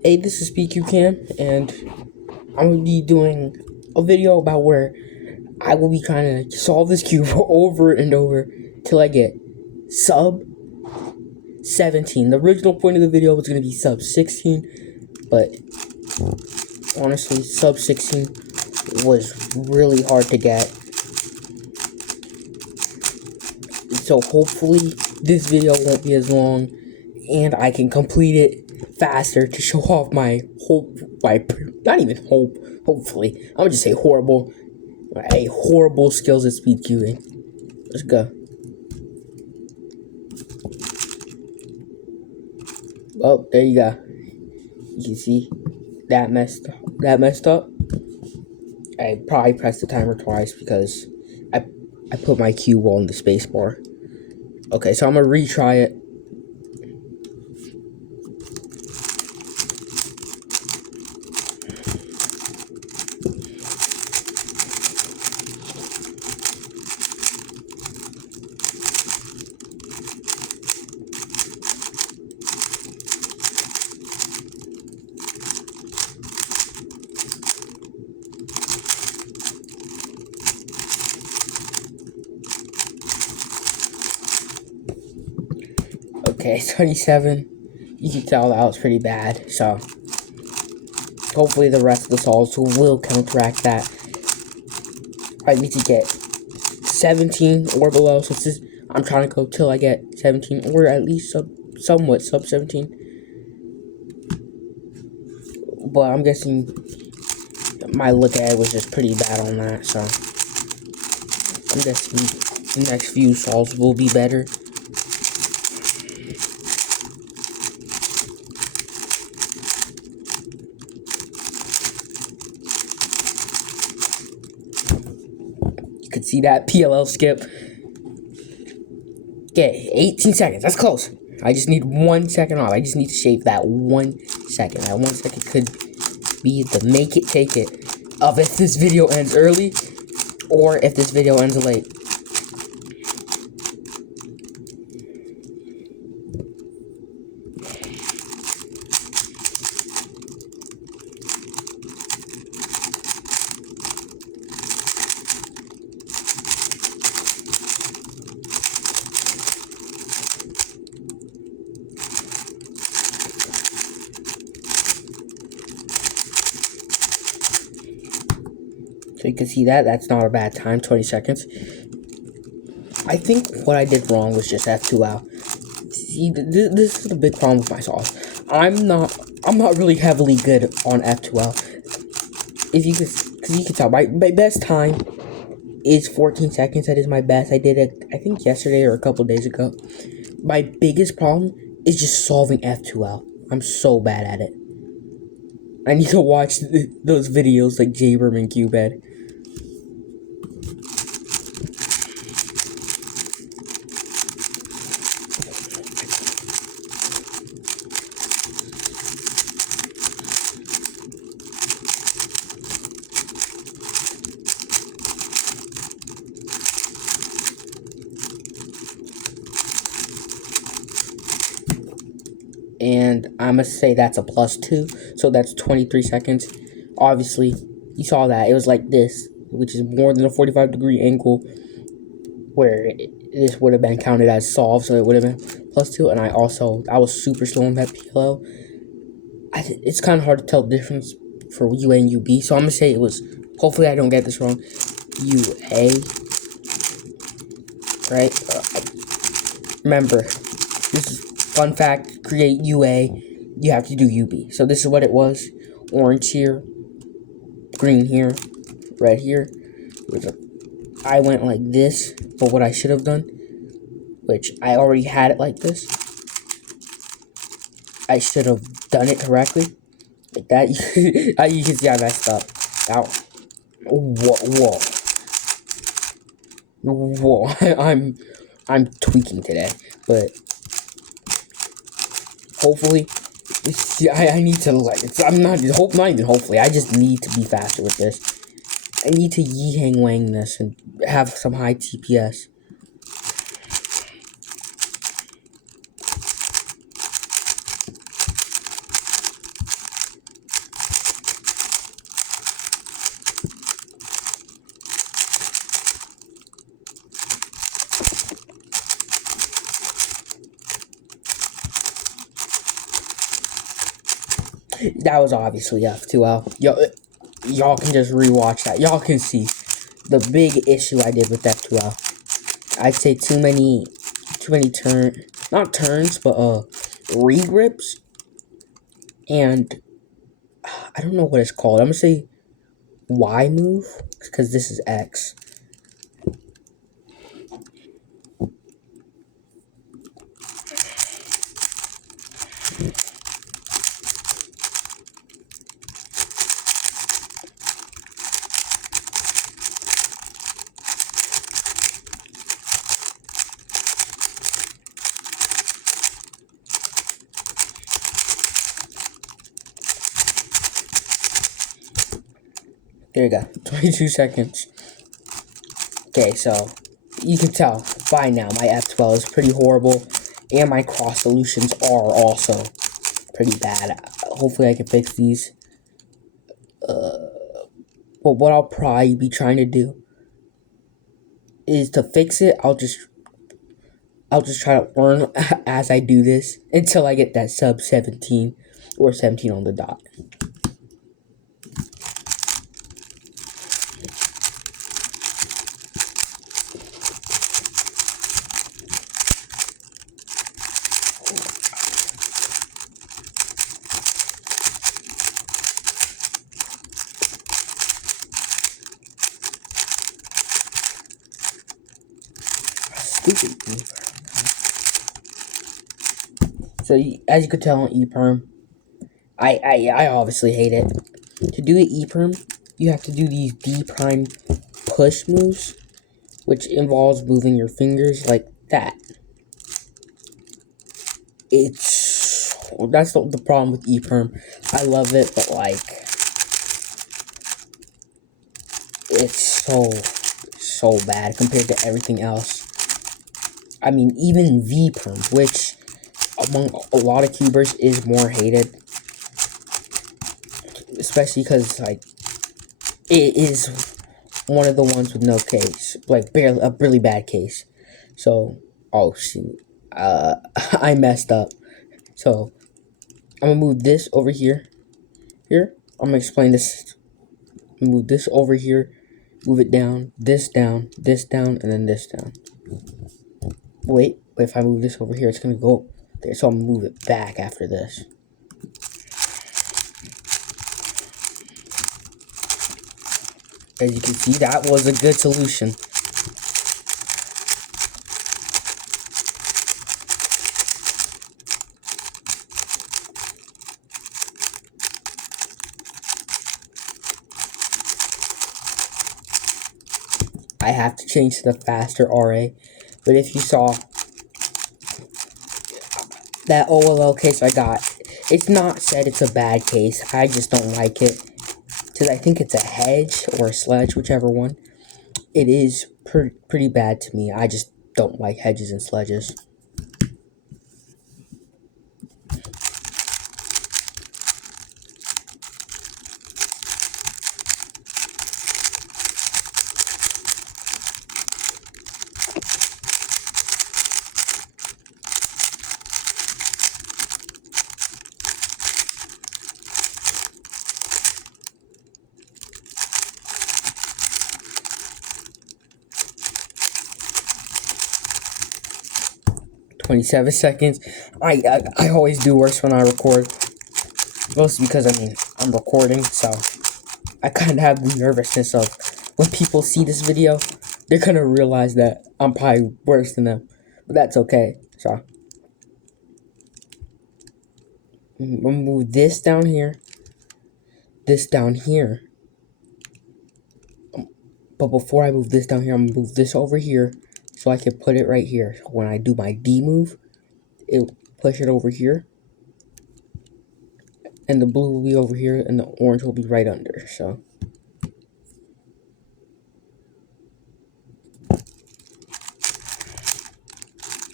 Hey, this is Speedcubing, and I'm gonna be doing a video about where I will be trying to solve this cube over and over till I get sub 17. The original point of the video was gonna be sub 16, but honestly, sub 16 was really hard to get. So hopefully this video won't be as long, and I can complete it faster to show off my not even hope, hopefully. I'm gonna just say horrible skills at speed cubing. Let's go. Well, there you go. You can see that messed up. I probably pressed the timer twice because I put my cube on the space bar. Okay, so I'm gonna retry it. Okay, 27. You can tell that was pretty bad, so hopefully the rest of the solves will counteract that. I need to get 17 or below, so I'm trying to go till I get 17 or at least somewhat sub 17. But I'm guessing my look at it was just pretty bad on that, so I'm guessing the next few solves will be better. You could see that PLL skip. Okay, 18 seconds. That's close. I just need 1 second off. I just need to shave that 1 second. That 1 second could be the make it, take it of if this video ends early or if this video ends late. So you can see that's not a bad time, 20 seconds. I think what I did wrong was just F2L. See, this is the big problem with my solve. I'm not really heavily good on F2L. Because you can tell, my best time is 14 seconds. That is my best. I did it, I think, yesterday or a couple days ago. My biggest problem is just solving F2L. I'm so bad at it. I need to watch those videos like Jaberm and Cubed. And I must say that's a +2, so that's 23 seconds. Obviously, you saw that. It was like this, which is more than a 45-degree angle, where this would have been counted as solved, so it would have been +2, and I was super slow on that PLO. It's kind of hard to tell the difference for UA and UB, so I'm going to say it was, hopefully I don't get this wrong, UA, right? Remember, this is fun fact, create UA, you have to do UB. So this is what it was. Orange here, green here, red here. I went like this, but what I should have done, which I already had it like this, I should have done it correctly. Like that. You can see I messed up. Now, whoa. I'm tweaking today, but hopefully, I need to not even hopefully. I just need to be faster with this. I need to Yi Hang Wang this and have some high TPS. That was obviously F2L. Y'all can just rewatch that. Y'all can see the big issue I did with F2L. I'd say too many not turns, but regrips, and I don't know what it's called. I'm gonna say Y move, because this is X. There you go, 22 seconds. Okay, so you can tell by now my F12 is pretty horrible, and my cross solutions are also pretty bad. Hopefully I can fix these. But what I'll probably be trying to do is to fix it. I'll just try to learn as I do this until I get that sub 17 or 17 on the dot. Stupid. So as you could tell on ePerm, I obviously hate it. To do ePerm, you have to do these D prime push moves, which involves moving your fingers like that. That's the problem with ePerm. I love it, but like it's so bad compared to everything else. I mean, even VPerm, which among a lot of cubers is more hated, especially because like it is one of the ones with no case, like barely a really bad case. So, oh shoot, I messed up. So I'm gonna move this over here. I'm gonna explain this. Move this over here, move it down, this down, and then this down. Wait, if I move this over here, it's gonna go there. So I'm gonna move it back after this. As you can see, that was a good solution. I have to change to the faster RA, but if you saw that OLL case I got, it's not said it's a bad case. I just don't like it, because I think it's a hedge or a sledge, whichever one. It is pretty bad to me. I just don't like hedges and sledges. .27 seconds. I always do worse when I record. Mostly because, I mean, I'm recording, so I kind of have the nervousness of when people see this video, they're going to realize that I'm probably worse than them. But that's okay. So I'm going to move this down here. This down here. But before I move this down here, I'm going to move this over here so I can put it right here. So when I do my D move, it'll push it over here. And the blue will be over here, and the orange will be right under, so.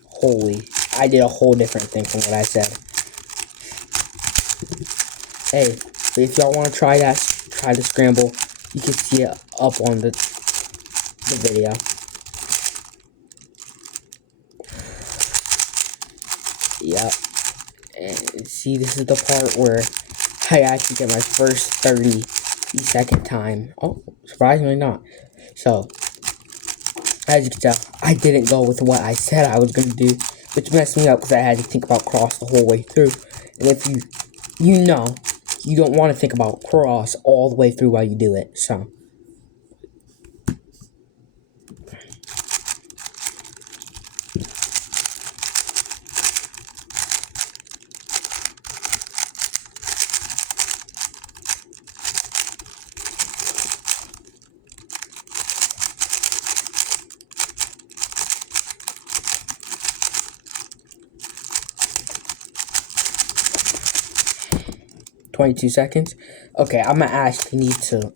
Holy, I did a whole different thing from what I said. Hey, if y'all want to try the scramble, you can see it up on the video. Yep. And see, this is the part where I actually get my first 30-second time. Oh, surprisingly not. So, as you can tell, I didn't go with what I said I was going to do, which messed me up because I had to think about cross the whole way through. And if you know, you don't want to think about cross all the way through while you do it, so. 22 seconds. Okay, I'm gonna actually need to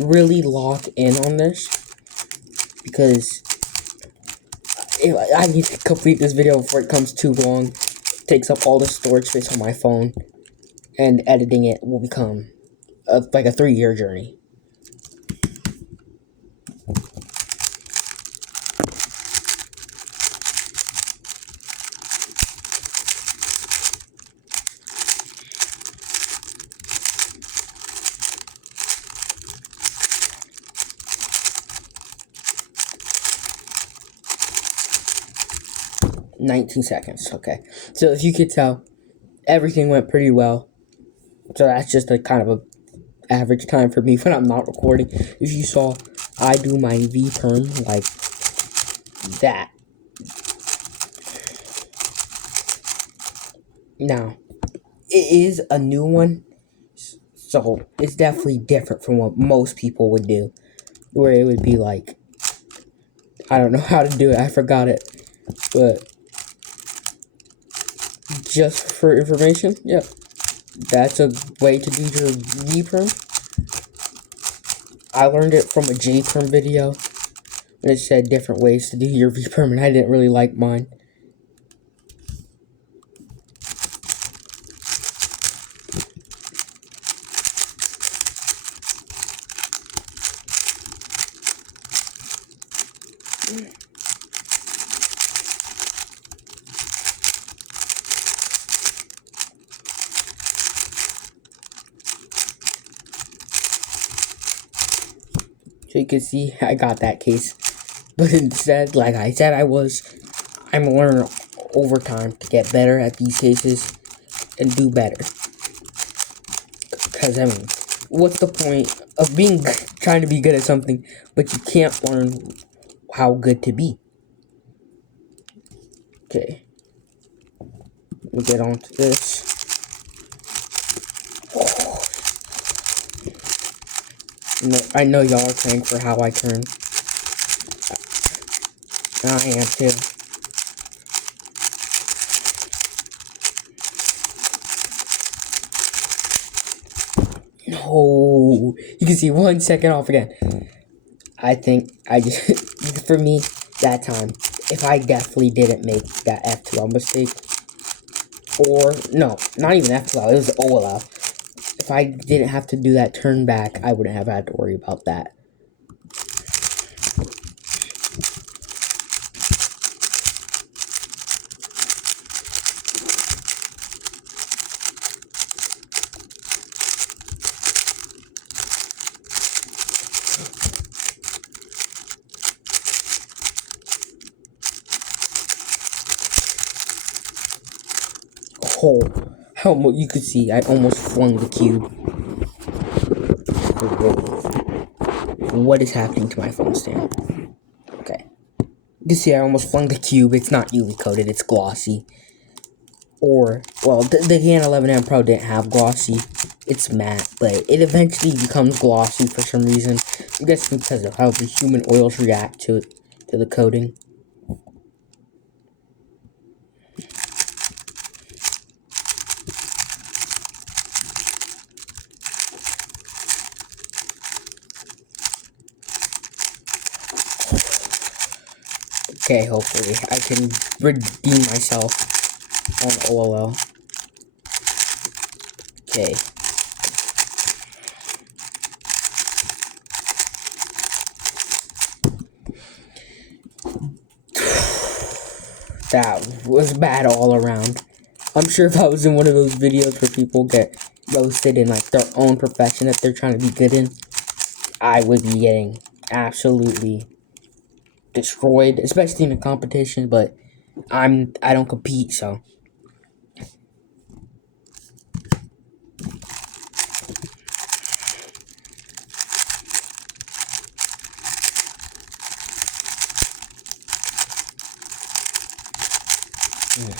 really lock in on this because I need to complete this video before it comes too long. It takes up all the storage space on my phone, and editing it will become like a 3-year journey. "19 seconds, okay. So if you could tell, everything went pretty well. So that's just a kind of a average time for me when I'm not recording. If you saw, I do my V-perm like that. Now, it is a new one, so it's definitely different from what most people would do. Where it would be like, I don't know how to do it, I forgot it. But, just for information, yep. That's a way to do your V-perm. I learned it from a J-perm video. And it said different ways to do your V-perm, and I didn't really like mine. So you can see, I got that case. But instead, like I said I'm learning over time to get better at these cases and do better. Because, I mean, what's the point of trying to be good at something, but you can't learn how good to be? Okay. We'll get on to this. I know y'all are praying for how I turn. And I am too. No, you can see 1 second off again. I think for me, that time, if I definitely didn't make that F2L mistake, or, no, not even F2L, it was OLL. If I didn't have to do that turn back, I wouldn't have had to worry about that. Oh, you could see, I almost flung the cube. What is happening to my phone stand? Okay. You can see I almost flung the cube. It's not UV coated, it's glossy. Or, well, the Gan 11M Pro didn't have glossy. It's matte, but it eventually becomes glossy for some reason. I guess because of how the human oils react to the coating. Okay, hopefully I can redeem myself on OLL. Okay. That was bad all around. I'm sure if I was in one of those videos where people get roasted in like their own profession that they're trying to be good in, I would be getting absolutely destroyed, especially in a competition. But I don't compete, so. Yeah.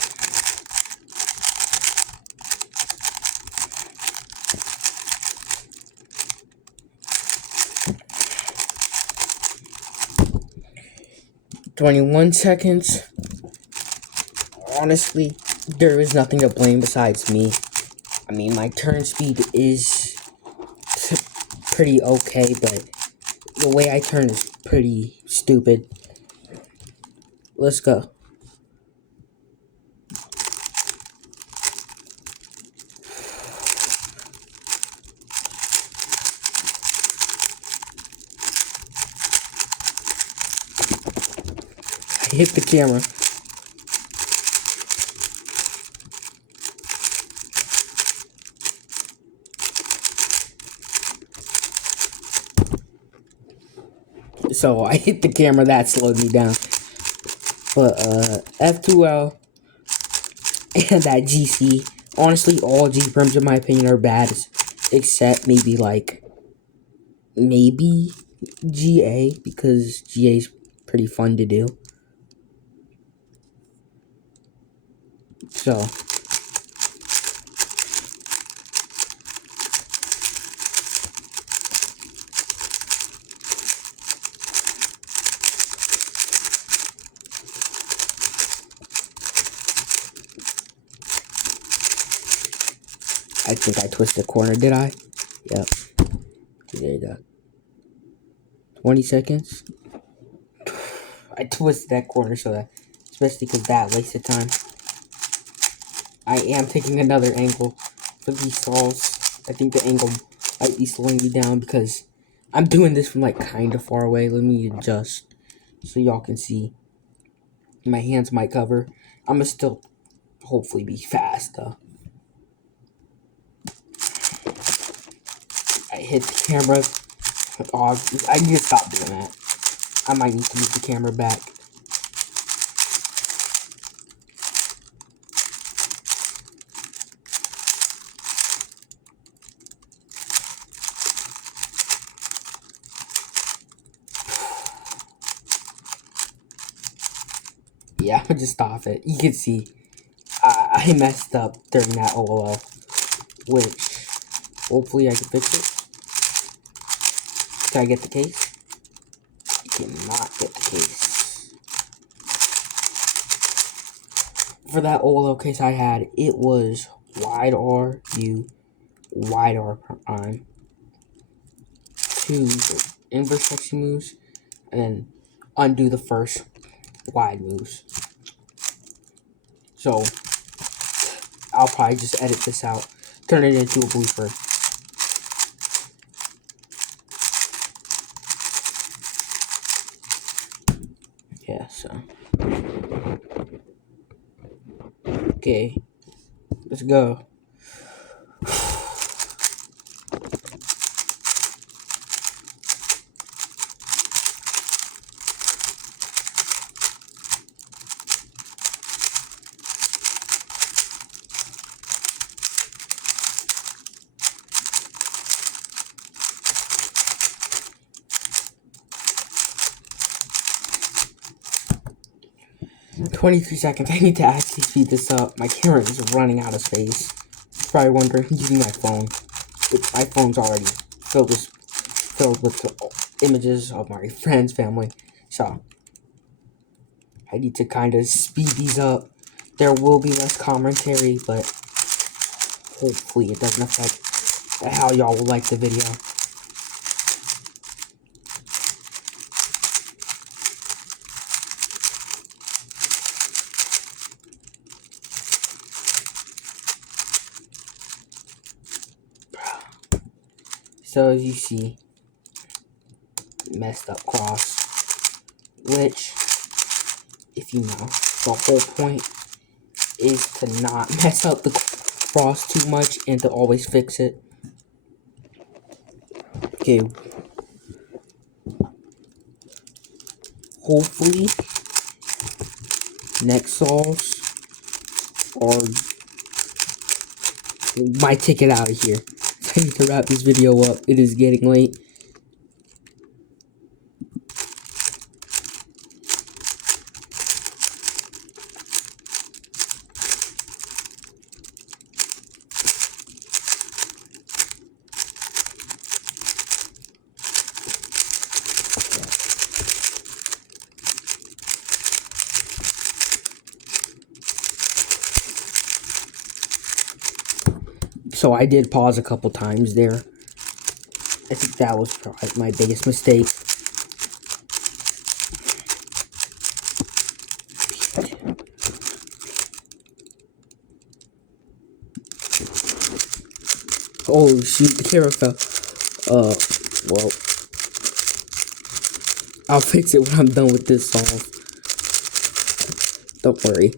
21 seconds. Honestly, there is nothing to blame besides me. I mean, my turn speed is pretty okay, but the way I turn is pretty stupid. Let's go. I hit the camera. So I hit the camera, that slowed me down. But F2L and that GC, honestly, all G prims in my opinion are bad, except maybe GA, because GA is pretty fun to do. So I think I twisted the corner, did I? Yep. There you go. 20 seconds. I twisted that corner so that, especially because that wasted time. I am taking another angle for these stalls. I think the angle might be slowing me down because I'm doing this from like kind of far away. Let me adjust so y'all can see. My hands might cover. I'm gonna still hopefully be fast though. I hit the camera. Oh, I need to stop doing that. I might need to move the camera back. Yeah, I'm gonna just stop it. You can see I messed up during that OLO, which hopefully I can fix it. Can I get the case? I cannot get the case. For that OLO case I had, it was wide R, U, wide R prime, 2 inverse flexi moves, and then undo the first wide moves. So I'll probably just edit this out, turn it into a blooper. Yeah, so. Okay, let's go. "23 seconds. I need to actually speed this up. My camera is running out of space. You're probably wondering, I'm using my phone. My phone's already filled with images of my friends, family. So, I need to kind of speed these up. There will be less commentary, but hopefully it doesn't affect how y'all will like the video. So as you see, messed up cross, which, if you know, the whole point is to not mess up the frost too much and to always fix it. Okay. Hopefully, next solves are my ticket out of here. I need to wrap this video up. It is getting late. So I did pause a couple times there. I think that was probably my biggest mistake. Oh shoot, the camera fell. Well, I'll fix it when I'm done with this solve. Don't worry.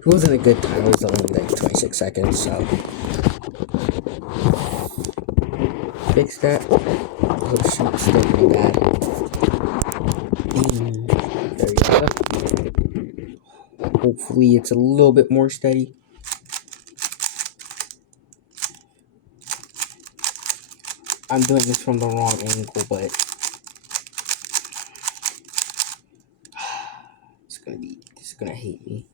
It wasn't a good time. It was only like 26 seconds, so fix that. Oh shoot, still pretty bad. There you go. Hopefully it's a little bit more steady. I'm doing this from the wrong angle, but it's gonna hate me.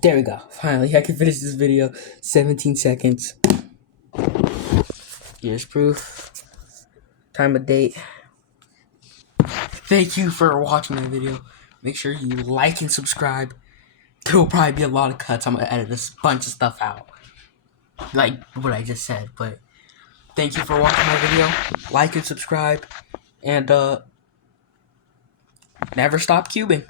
There we go. Finally, I can finish this video. 17 seconds. Here's proof. Time of date. Thank you for watching my video. Make sure you like and subscribe. There will probably be a lot of cuts. I'm going to edit this bunch of stuff out. Like what I just said. But thank you for watching my video. Like and subscribe. And never stop cubing.